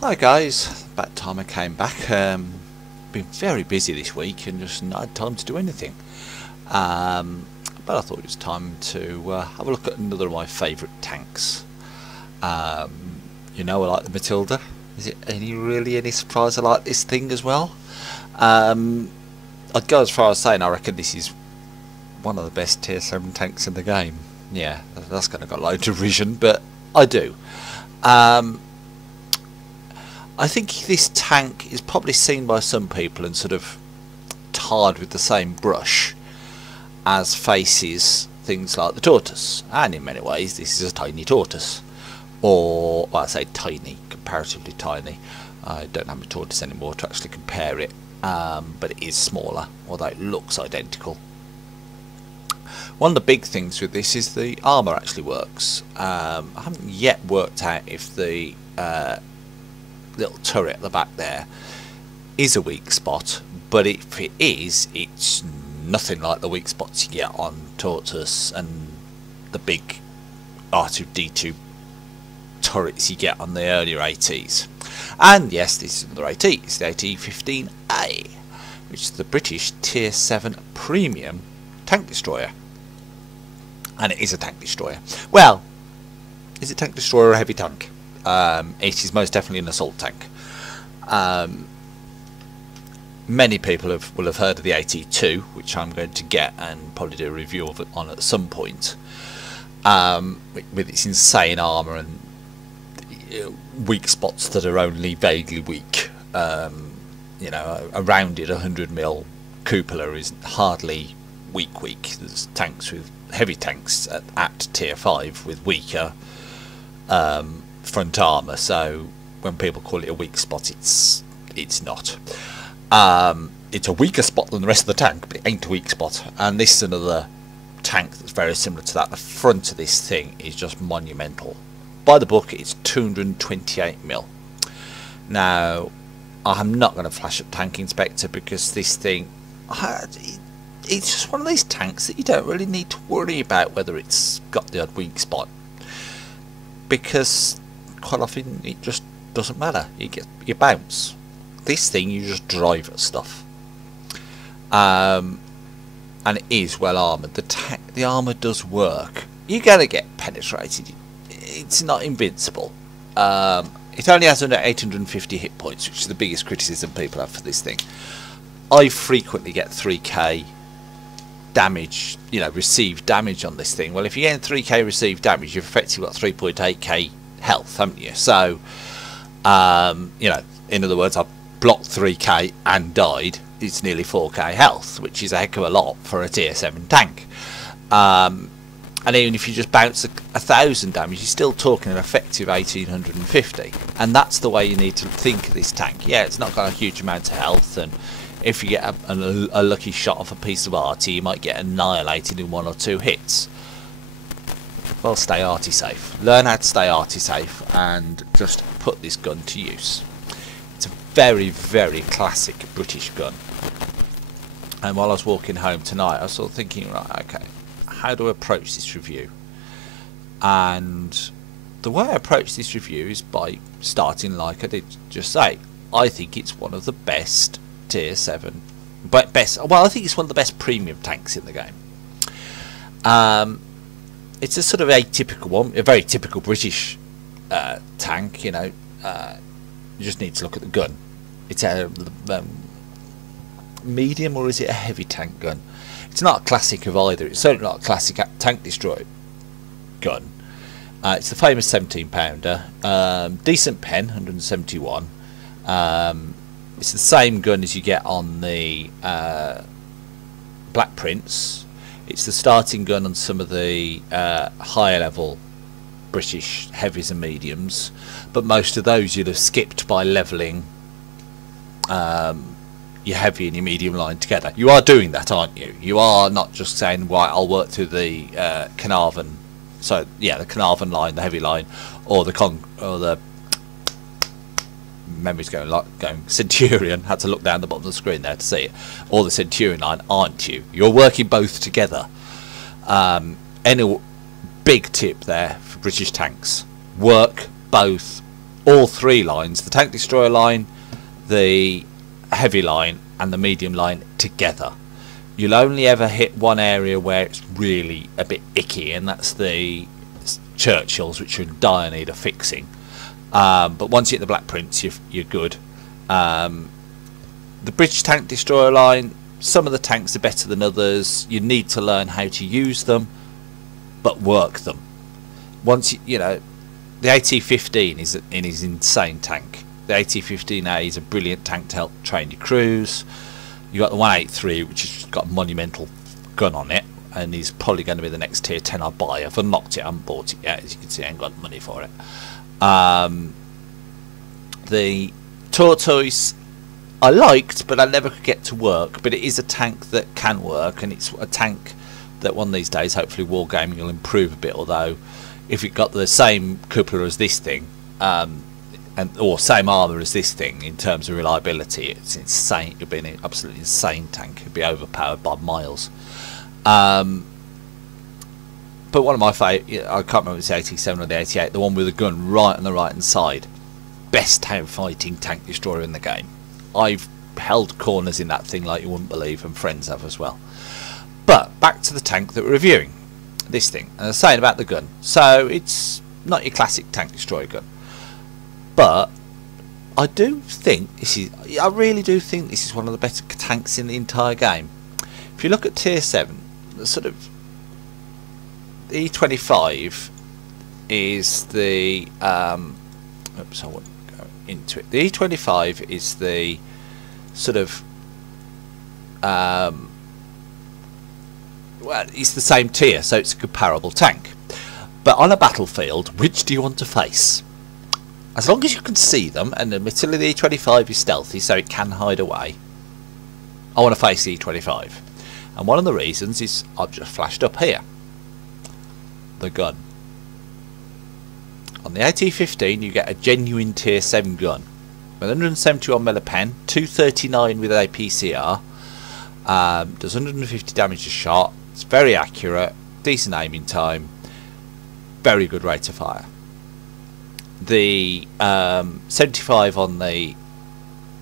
Hi guys, about time I came back. Been very busy this week and just not had time to do anything. But I thought it was time to have a look at another of my favourite tanks. You know, I like the Matilda. Is it any surprise I like this thing as well? I'd go as far as saying I reckon this is one of the best tier 7 tanks in the game. Yeah, that's going to got loads of vision, but I do. I think this tank is probably seen by some people and sort of tarred with the same brush as faces things like the tortoise, and in many ways this is a tiny tortoise, or well, I say tiny, comparatively tiny. I don't have a tortoise anymore to actually compare it, but it is smaller, although it looks identical. One of the big things with this is the armour actually works. I haven't yet worked out if the little turret at the back there is a weak spot, but if it is, it's nothing like the weak spots you get on Tortoise and the big R2D2 turrets you get on the earlier ATs. And yes, this is another AT, it's the AT15a, which is the British tier 7 premium tank destroyer. And it is a tank destroyer. Well, is it tank destroyer or a heavy tank? It is most definitely an assault tank. Many people will have heard of the AT2, which I'm going to get and probably do a review of it on at some point, with its insane armour and weak spots that are only vaguely weak. You know, a rounded 100mm cupola is hardly weak. There's tanks with heavy tanks at tier 5 with weaker front armour, so when people call it a weak spot, it's not. It's a weaker spot than the rest of the tank, but it ain't a weak spot. And this is another tank that's very similar to that. The front of this thing is just monumental. By the book, it's 228mm. Now, I'm not going to flash up Tank Inspector because this thing, it's just one of these tanks that you don't really need to worry about whether it's got the odd weak spot, because quite often it just doesn't matter. You bounce. This thing, you just drive at stuff, and it is well armoured. The armour does work. You're gonna get penetrated. It's not invincible. It only has under 850 hit points, which is the biggest criticism people have for this thing. I frequently get 3k damage, you know, received damage on this thing. Well, if you get 3k received damage, you've effectively got 3.8k health, haven't you? So, you know, in other words, I've blocked 3k and died. It's nearly 4k health, which is a heck of a lot for a tier 7 tank. And even if you just bounce 1,000 damage, you're still talking an effective 1,850, and that's the way you need to think of this tank. Yeah, it's not got a huge amount of health, and if you get a lucky shot off a piece of arty, you might get annihilated in 1 or 2 hits. Well, stay arty safe. Learn how to stay arty safe and just put this gun to use. It's a very classic British gun. And while I was walking home tonight, I was sort of thinking, right, okay, how do I approach this review? And the way I approach this review is by starting like I did just say. I think it's one of the best tier 7, but well, I think it's one of the best premium tanks in the game. It's a sort of atypical one, a very typical British tank. You know, you just need to look at the gun. It's a medium, or is it a heavy tank gun? It's not a classic of either. It's certainly not a classic tank destroyer gun. It's the famous 17-pounder, decent pen, 171. It's the same gun as you get on the Black Prince. It's the starting gun on some of the higher level British heavies and mediums, but most of those you'd have skipped by levelling your heavy and your medium line together. You are doing that, aren't you? You are not just saying, right, I'll work through the Carnarvon. So yeah, the Carnarvon line, the heavy line, or the memory's going Centurion. Had to look down the bottom of the screen there to see it. Or the Centurion line, aren't you? You're working both together. Any big tip there for British tanks: work both all three lines, the tank destroyer line, the heavy line and the medium line together. You'll only ever hit one area where it's really a bit icky, and that's the Churchills, which are in dire need of fixing. But once you hit the Black Prince, you're good. The British tank destroyer line, some of the tanks are better than others. You need to learn how to use them, but work them. Once you know, the AT15 is an insane tank. The AT15a is a brilliant tank to help train your crews. You got the 183, which has got a monumental gun on it, and is probably going to be the next tier 10 I buy. I've unlocked it, I haven't bought it yet, as you can see. I ain't got money for it. The Tortoise I liked, but I never could get to work. But it is a tank that can work, and it's a tank that one of these days, hopefully, Wargaming will improve a bit. Although, if it got the same cupola as this thing, or same armour as this thing in terms of reliability, it's insane. It'd be an absolutely insane tank. It'd be overpowered by miles. But one of my favourite, I can't remember if it's the AT7 or the AT8, the one with the gun right on the right hand side. Best town fighting tank destroyer in the game. I've held corners in that thing like you wouldn't believe, and friends have as well. But back to the tank that we're reviewing, this thing, and I was saying about the gun. So it's not your classic tank destroyer gun, but I do think this is, I really do think this is one of the better tanks in the entire game. If you look at tier 7, the sort of E25 is the oops, I won't go into it. The E25 is the sort of well, it's the same tier, so it's a comparable tank. But on a battlefield, which do you want to face? As long as you can see them, and admittedly the E25 is stealthy, so it can hide away, I want to face the E25. And one of the reasons is I've just flashed up here. The gun. On the AT15 you get a genuine tier 7 gun with 171mm pen, 239 with APCR, does 150 damage a shot, it's very accurate, decent aiming time, very good rate of fire. The 75 on the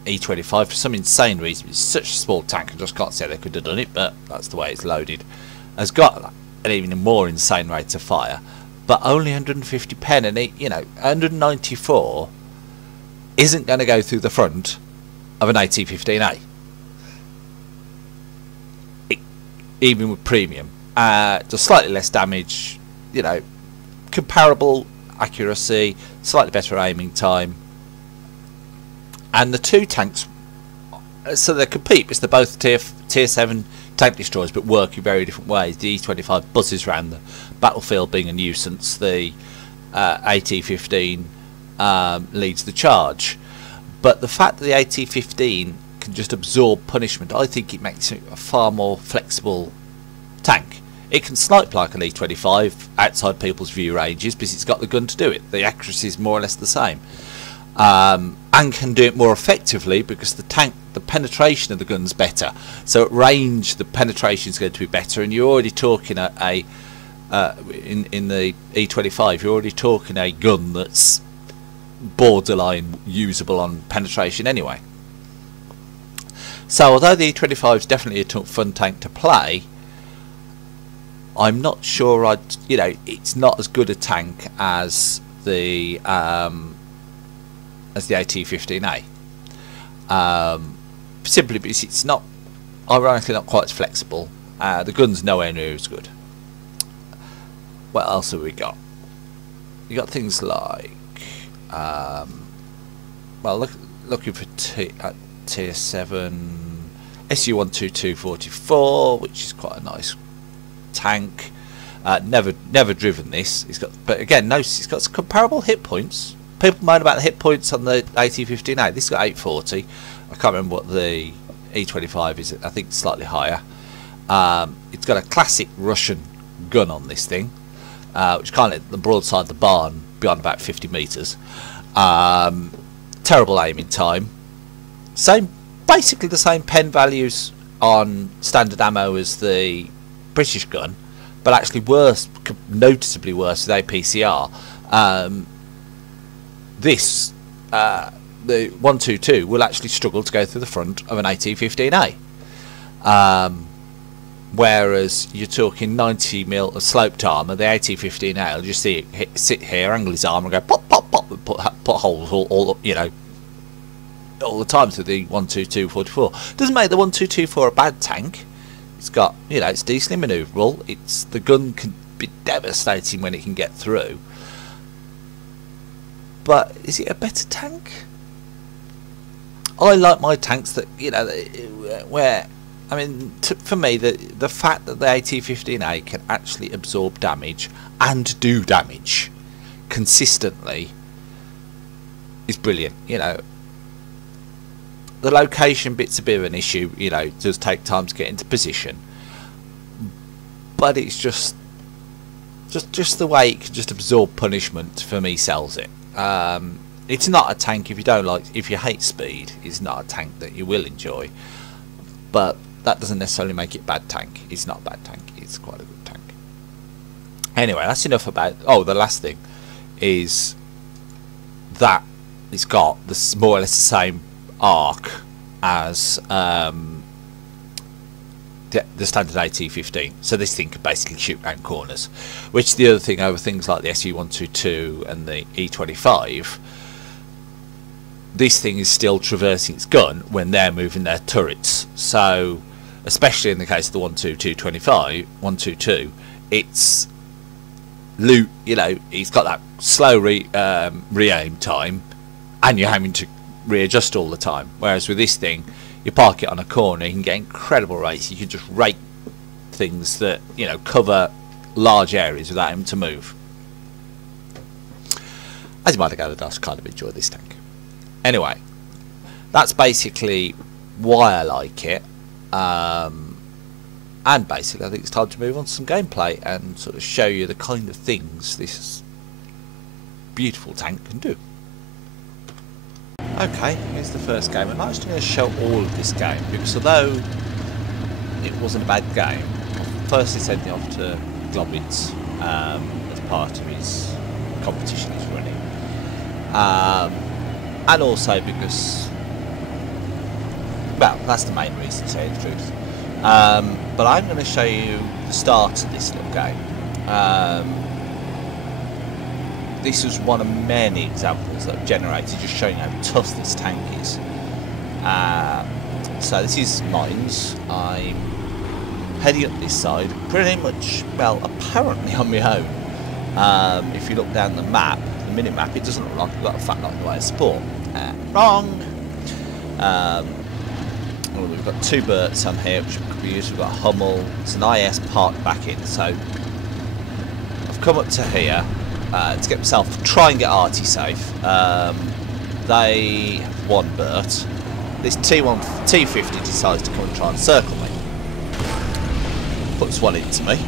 E25, for some insane reason, it's such a small tank, I just can't say they could have done it, but that's the way it's loaded, has got an even more insane rate of fire, but only 150 pen, and it, you know, 194 isn't going to go through the front of an AT15a, even with premium. Does slightly less damage, you know, comparable accuracy, slightly better aiming time, and the two tanks, so they compete because they're both tier 7 tank destroyers, but work in very different ways. The E25 buzzes around the battlefield being a nuisance. The AT15 leads the charge. But the fact that the AT15 can just absorb punishment, I think it makes it a far more flexible tank. It can snipe like an E25 outside people's view ranges because it's got the gun to do it. The accuracy is more or less the same. And can do it more effectively because the penetration of the gun's better. So at range, the penetration is going to be better, and you're already talking in the E25, you're already talking a gun that's borderline usable on penetration anyway. So although the E25 is definitely a fun tank to play, I'm not sure it's not as good a tank as the AT15a, simply because it's not, ironically, not quite as flexible. The gun's nowhere near as good. What else have we got? You got things like, well, looking for tier 7 SU-122-44, which is quite a nice tank. Never driven this. But again, notice it's got some comparable hit points. People moan about the hit points on the AT15a. This has got 840. I can't remember what the E25 is. I think it's slightly higher. It's got a classic Russian gun on this thing, which can't hit the broadside of the barn beyond about 50 metres. Terrible aiming time. Basically the same pen values on standard ammo as the British gun, but actually worse, noticeably worse with APCR. This the 122 will actually struggle to go through the front of an AT15a. Whereas you're talking 90mm of sloped armour, the AT15a will just see it sit here, angle his arm, and go pop, pop, pop, and put holes all you know, all the time to the 122-44. Doesn't make the 1224 a bad tank. It's got, you know, it's decently manoeuvrable. It's the gun can be devastating when it can get through. But is it a better tank? I like my tanks that, you know, where, I mean, for me, the fact that the AT15a can actually absorb damage and do damage consistently is brilliant. You know, the location bit's a bit of an issue. You know, it does take time to get into position, but it's just the way it can just absorb punishment, for me, sells it. It's not a tank if you hate speed. It's not a tank that you will enjoy, but that doesn't necessarily make it a bad tank. It's not a bad tank. It's quite a good tank. Anyway, that's enough about. Oh, the last thing is that it's got more or less the same arc as the standard AT15. So this thing can basically shoot round corners, which the other thing over things like the SU-122 and the E25. This thing is still traversing its gun when they're moving their turrets. So, especially in the case of the 122, it's loot. You know, it's got that slow re-aim time, and you're having to readjust all the time. Whereas with this thing, you park it on a corner, you can get incredible rates. You can just rake things that, you know, cover large areas without having to move. As you might have gathered, I kind of enjoy this tank. Anyway, that's basically why I like it, and basically I think it's time to move on to some gameplay and sort of show you the kind of things this beautiful tank can do. Okay, here's the first game. I'm actually going to show all of this game because although it wasn't a bad game, I firstly sent it off to Globbits as part of his competition he's running. And also because, well, that's the main reason, to tell you the truth. But I'm going to show you the start of this little game. This was one of many examples that I've generated, just showing how tough this tank is. So this is mines. I'm heading up this side, pretty much, well, apparently on my own. If you look down the map, the minimap, it doesn't look like we've got a fat lot in the way of support. Wrong. Well, we've got two Berts on here which could be used. We've got a Hummel. It's an IS parked back in. So I've come up to here to get myself, try and get Artie safe. They have one Bert. This T50 decides to come and try and circle me. Puts one into me.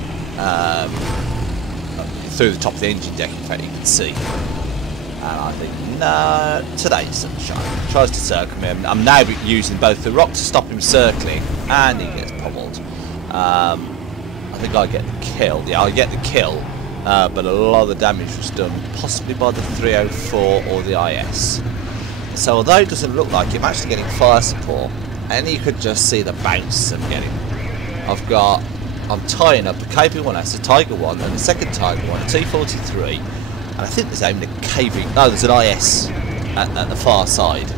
Through the top of the engine deck, in fact, you can see. And I think, no, today's sunshine. Tries to circle me. I'm now using both the rock to stop him circling, and he gets pummeled. I think I get the kill. Yeah, I get the kill, but a lot of the damage was done possibly by the 304 or the IS. So although it doesn't look like it, I'm actually getting fire support, and you could just see the bounce I'm getting. I'm tying up a KP1S, a Tiger 1, and a second Tiger 1, a T43, and I think there's even a KV. No, there's an IS at the far side.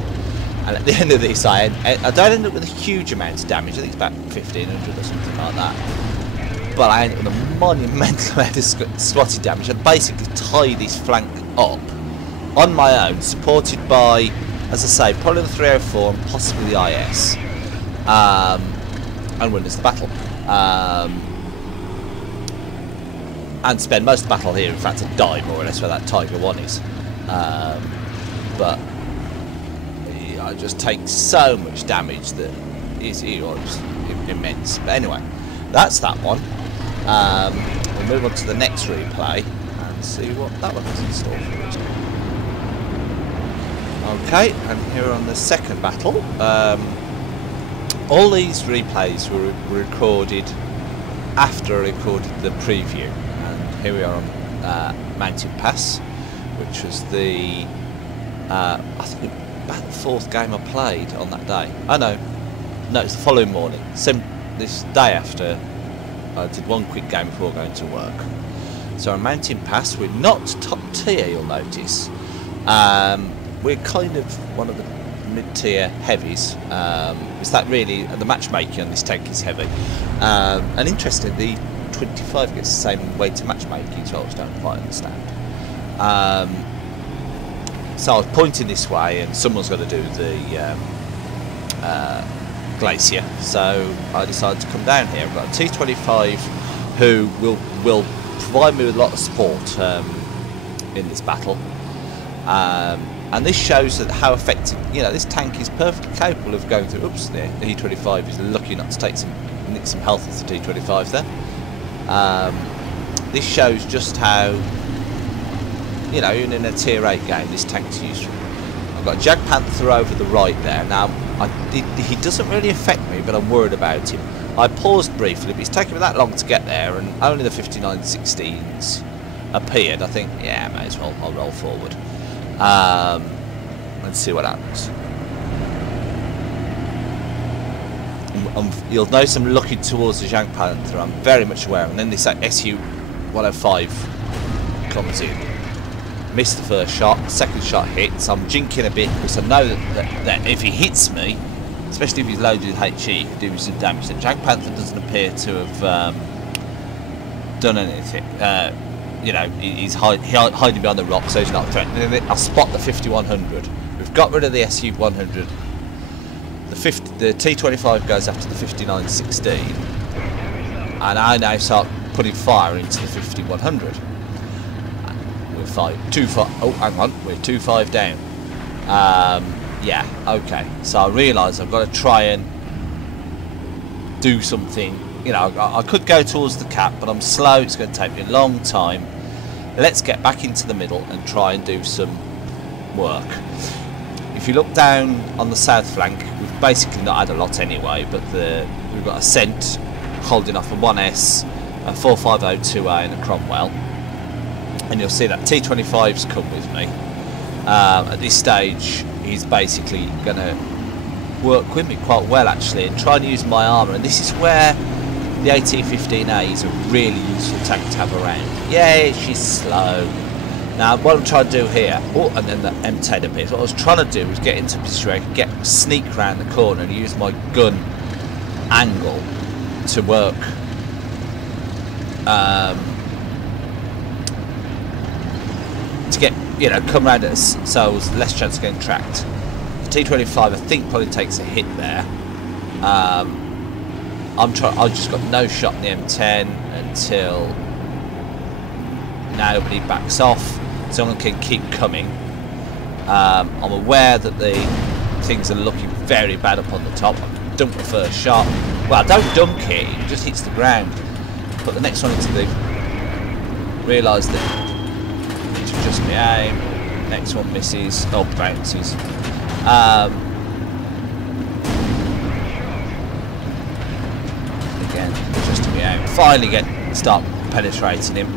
And at the end of this, I don't end up with a huge amount of damage. I think it's about 1500 or something like that. But I end up with a monumental amount of spotted damage. I basically tie this flank up on my own, supported by, as I say, probably the 304 and possibly the IS, and win the battle. And spend most of the battle here, in fact, to die more or less where that Tiger 1 is. But I just take so much damage that is immense. But anyway, that's that one. We'll move on to the next replay and see what that one has in store for us. Okay, and here on the second battle. All these replays were recorded after I recorded the preview, and here we are on Mountain Pass, which was the I think about the 4th game I played on that day. Oh no, it's the following morning. This day after, I did one quick game before going to work. So on Mountain Pass, we're not top tier, you'll notice. We're kind of one of the mid-tier heavies. Is that really, the matchmaking on this tank is heavy. And interestingly, the 25 gets the same way to matchmaking, so I just don't quite understand. So I was pointing this way, and someone's got to do the glacier. So I decided to come down here. I've got a T25 who will provide me with a lot of support in this battle. And this shows that how effective, this tank is perfectly capable of going through. Oops, the E25 is lucky not to nick some health off the T25 there. This shows just how, even in a tier 8 game, this tank's useful. I've got a Jag Panther over the right there. Now, he doesn't really affect me, but I'm worried about him. I paused briefly, but it's taken me that long to get there, and only the 5916s appeared. I think, yeah, may as well, I'll roll forward. And see what happens. You'll notice I'm looking towards the Jag Panther. I'm very much aware. And then this SU-105 comes in. Missed the first shot. Second shot hits. I'm jinking a bit because I know that if he hits me, especially if he's loaded with HE, he can do some damage. The Jag Panther doesn't appear to have done anything. He's hiding behind the rock, so he's not threatening it. I'll spot the 5100. We've got rid of the SU-100. The T25 goes after the 5916, and I now start putting fire into the 5100. We're 2-5. Oh, hang on, we're 2-5 down. Yeah, okay. So I realise I've got to try and do something. I could go towards the cap, but I'm slow. It's going to take me a long time. Let's get back into the middle and try and do some work. If you look down on the south flank, we've basically not had a lot anyway, but we've got a Scent holding off a 1S, a 4502A and a Cromwell. And you'll see that T25's come with me. At this stage, he's basically going to work with me quite well, actually, and try and use my armour. And this is where the AT15a is a really useful tank to have around. Yeah, she's slow. Now, what I'm trying to do here, and then the M10 a bit, what I was trying to do was get into a position where I could sneak around the corner and use my gun angle to work. To get, come around it so I was less chance of getting tracked. The T25, I think, probably takes a hit there. I just got no shot in the M10 until nobody backs off. Someone can keep coming. I'm aware that the things are looking very bad up on the top. I can dunk the first shot. Well, I don't dunk it, it just hits the ground. Put the next one into the... Realise that I need to adjust my aim. Next one misses. Oh, bounces. Again, adjusting my aim. Finally start penetrating him.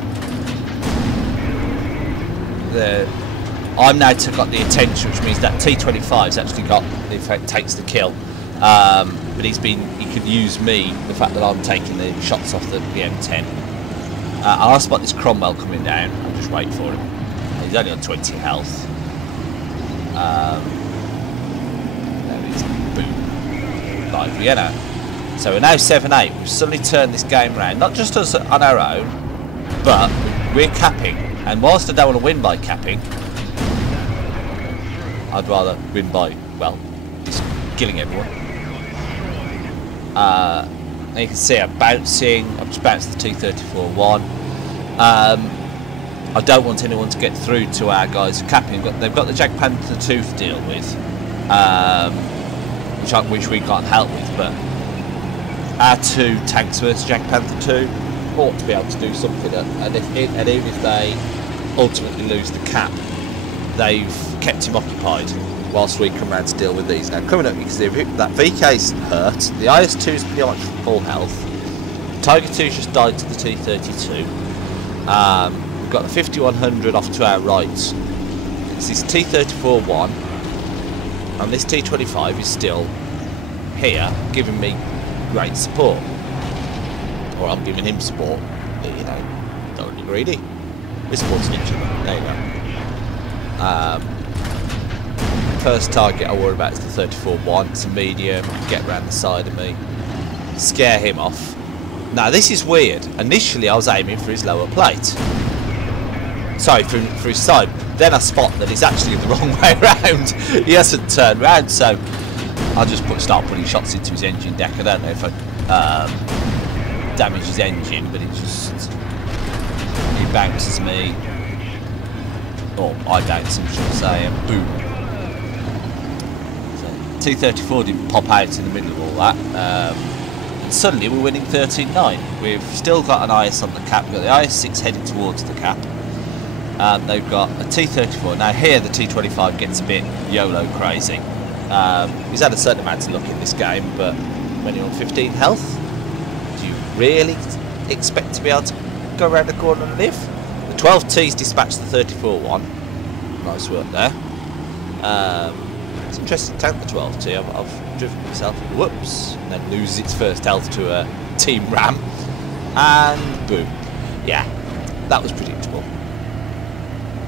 I'm now got the attention, which means that T25's actually got the effect, takes the kill. But he could use me, the fact that I'm taking the shots off the M10. I'll spot this Cromwell coming down. I'll just wait for him. He's only on 20 health. There he is. Boom. Live Vienna. So we're now 7-8. We've suddenly turned this game around. Not just us on our own, but we're capping. And whilst I don't want to win by capping, I'd rather win by, well, just killing everyone. And you can see I'm bouncing. I've just bounced the T34-1. I don't want anyone to get through to our guys capping, but they've got the Jag Panther 2 to deal with, which we can't help with. But our 2 tanks versus Jag Panther 2 ought to be able to do something. And even if they ultimately lose the cap, they've kept him occupied whilst we come around to deal with these. Now coming up, you can see that VK's hurt, the IS-2's pretty much full health, Tiger 2's just died to the T-32, we've got the 5100 off to our right. is this T34-1 and this T25 is still here giving me great support, or I'm giving him support. You know, don't be greedy. We're supporting each other. There you go. First target I worry about is the 34-1. It's a medium. Get round the side of me, scare him off. Now this is weird. Initially I was aiming for his lower plate. Sorry, for his side. Then I spot that he's actually the wrong way around. He hasn't turned round, so I'll just start putting shots into his engine deck. I don't know if I damage his engine, but he bounces me, or I bounce him, should I say, and boom. So T34 didn't pop out in the middle of all that, and suddenly we're winning 13-9. We've still got an IS on the cap. We've got the IS6 heading towards the cap. They've got a T34. Now here the T25 gets a bit YOLO crazy. He's had a certain amount of luck in this game, but when you're on 15 health, do you really expect to be able to go around the corner and live? The 12T's dispatched the 34-1. Nice work there. It's an interesting tank, the 12T. I've driven myself, whoops, and then loses its first health to a Team Ram, and boom. Yeah, that was predictable.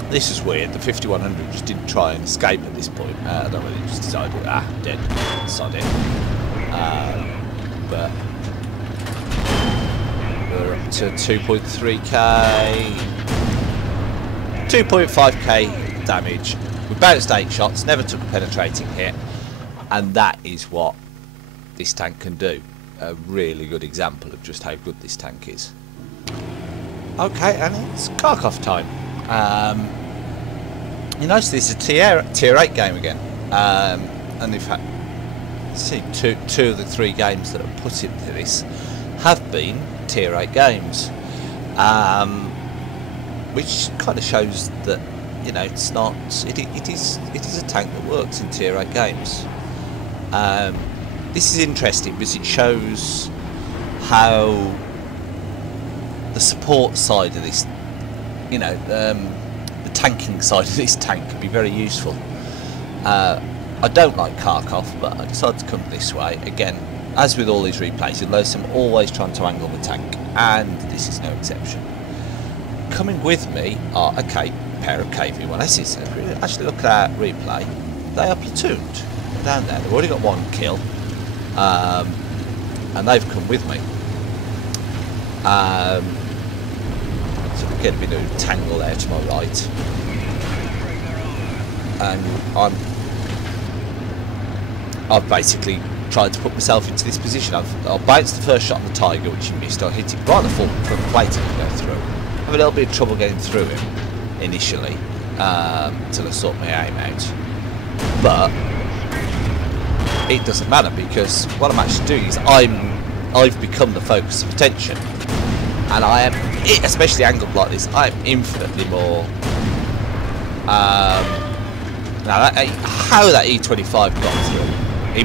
This is weird. The 5100 just didn't try and escape at this point. I don't know whether he just decided, dead, sod it. But we're up to 2.3k, 2.5k damage. We bounced 8 shots, never took a penetrating hit, and that is what this tank can do. A really good example of just how good this tank is. Okay, and it's Kharkov time. You notice this is a tier 8 game again, and in fact, see, two of the 3 games that are put into this have been tier 8 games, which kind of shows that, you know, it's not. It is a tank that works in tier 8 games. This is interesting because it shows how the support side of this, you know, the tanking side of this tank can be very useful. I don't like Kharkov, but I decided to come this way. Again, as with all these replays, you'll notice I'm always trying to angle the tank, and this is no exception. Coming with me are a pair of KV-1Ss. If we actually look at our replay, they are platooned down there. They've already got 1 kill, and they've come with me. So we get a bit of a tangle there to my right, and I've basically tried to put myself into this position. I'll bounce the first shot on the Tiger, which he missed. I hit it right on the full front plate to go through. I have a little bit of trouble getting through him initially, until I sort my aim out. But it doesn't matter, because what I'm actually doing is I've become the focus of attention. And I am, especially angled like this, I am infinitely more. Now, how that E25 got through,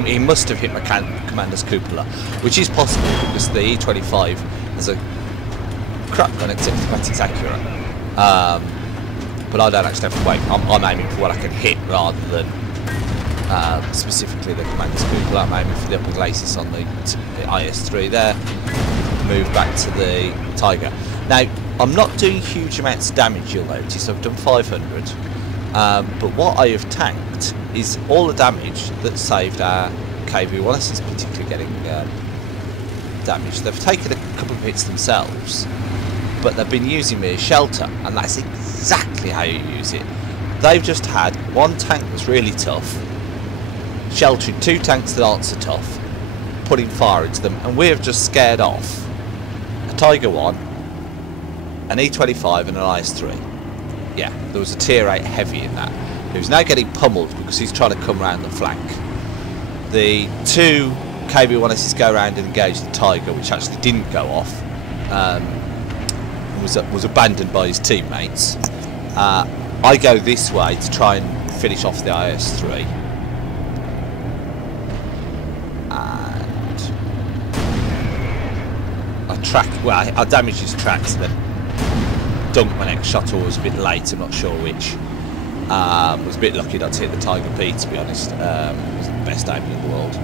he must have hit my commander's cupola, which is possible because the E25 has a crap gun except for it's accurate. But I don't actually have to wait. I'm aiming for what I can hit rather than specifically the commander's cupola. I'm aiming for the upper glacis on the IS3 there. Move back to the Tiger. Now, I'm not doing huge amounts of damage, you'll notice. I've done 500, but what I have tanked is all the damage that saved our KV-1Ss particularly getting damaged. They've taken a couple of hits themselves, but they've been using me as shelter, and that's exactly how you use it. They've just had 1 tank that's really tough, sheltering 2 tanks that aren't so tough, putting fire into them, and we have just scared off a Tiger 1, an E25 and an IS3. Yeah, there was a tier 8 heavy in that, who's now getting pummeled because he's trying to come round the flank. The 2 KV-1Ss go around and engage the Tiger, which actually didn't go off, was abandoned by his teammates. I go this way to try and finish off the IS3. I damaged his tracks and then dunked my next shot, or was a bit late, I'm not sure which. Was a bit lucky not to hit the Tiger P, to be honest. It wasn't the best aiming in the world.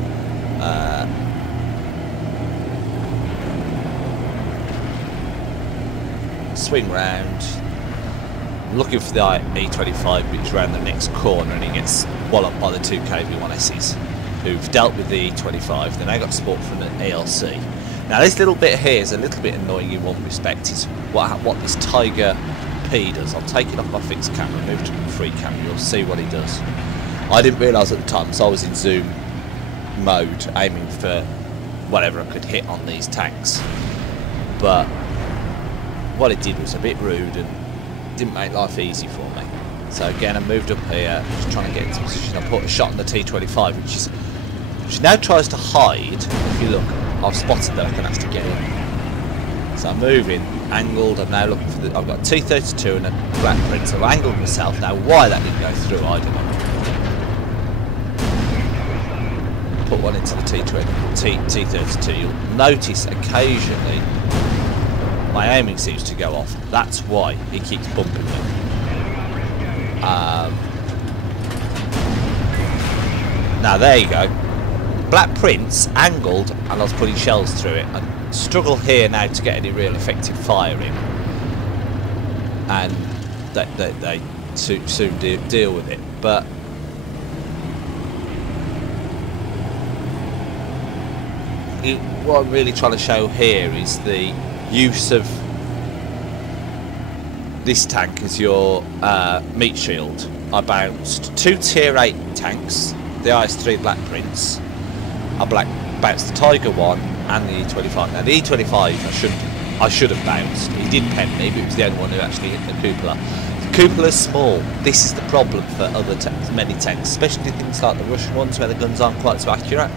Swing round, looking for the E25, which round the next corner, and he gets walloped by the two KV1Ss who've dealt with the E25. Then I got support from an ELC. Now this little bit here is a little bit annoying in one respect. Is what this Tiger P does. I'll take it off my fixed camera, move to free camera, you'll see what he does. I didn't realise at the time, so I was in zoom mode, aiming for whatever I could hit on these tanks. But what it did was a bit rude and didn't make life easy for me. So again, I moved up here, just trying to get into position. I put a shot on the T25, which now tries to hide. If you look, I've spotted that I can actually get in. So I'm moving, angled. I'm now looking for the. I've got T32 and a black print. So I've angled myself. Now why that didn't go through, I don't know. Put one into the T32. You'll notice occasionally my aiming seems to go off. That's why he keeps bumping me. Now there you go. Black Prince angled, and I was putting shells through it. I struggle here now to get any real effective firing, and they soon deal with it. But what I'm really trying to show here is the use of this tank as your meat shield. I bounced 2 tier 8 tanks, the IS-3 Black Prince. I bounced the Tiger 1 and the E25. Now the E25 I should have bounced. He did pen me, but he was the only one who actually hit the cupola. The cupola's small. This is the problem for other tanks, many tanks, especially things like the Russian ones where the guns aren't quite so accurate.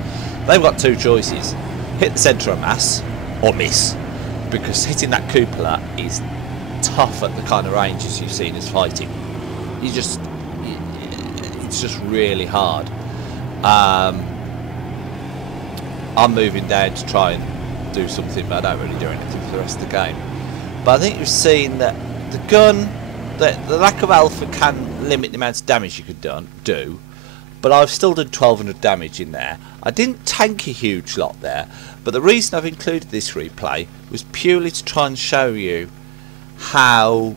They've got 2 choices: hit the centre of mass or miss. Because hitting that cupola is tough at the kind of ranges you've seen us fighting. It's just really hard. I'm moving down to try and do something, but I don't really do anything for the rest of the game. But I think you've seen that the gun, the lack of alpha can limit the amount of damage you could do. But I've still done 1200 damage in there. I didn't tank a huge lot there, but the reason I've included this replay was purely to try and show you how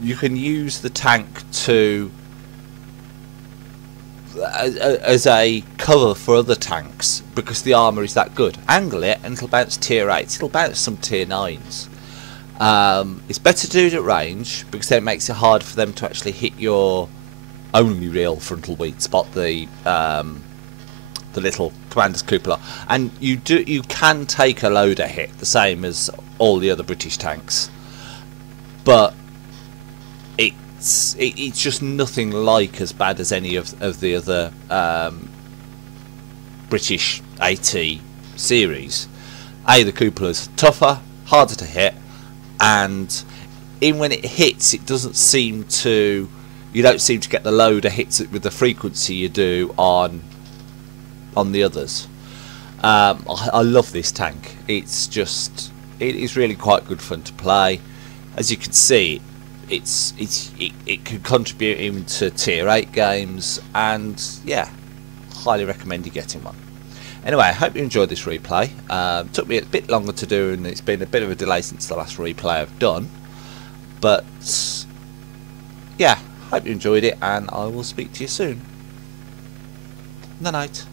you can use the tank to as a cover for other tanks, because the armour is that good. Angle it and it'll bounce tier 8s, it'll bounce some tier 9s. It's better to do it at range, because then it makes it hard for them to actually hit your only real frontal weak spot, the little commander's cupola. And you can take a loader hit, the same as all the other British tanks, but it's just nothing like as bad as any of the other British AT series. The cupola's tougher, harder to hit, and even when it hits, it doesn't seem to. You don't seem to get the loader hits with the frequency you do on the others. I love this tank. It is really quite good fun to play. As you can see, it can contribute even to tier 8 games, and yeah, highly recommend you getting one. Anyway, I hope you enjoyed this replay. Took me a bit longer to do, and it's been a bit of a delay since the last replay I've done, but yeah, hope you enjoyed it, and I will speak to you soon. Night night.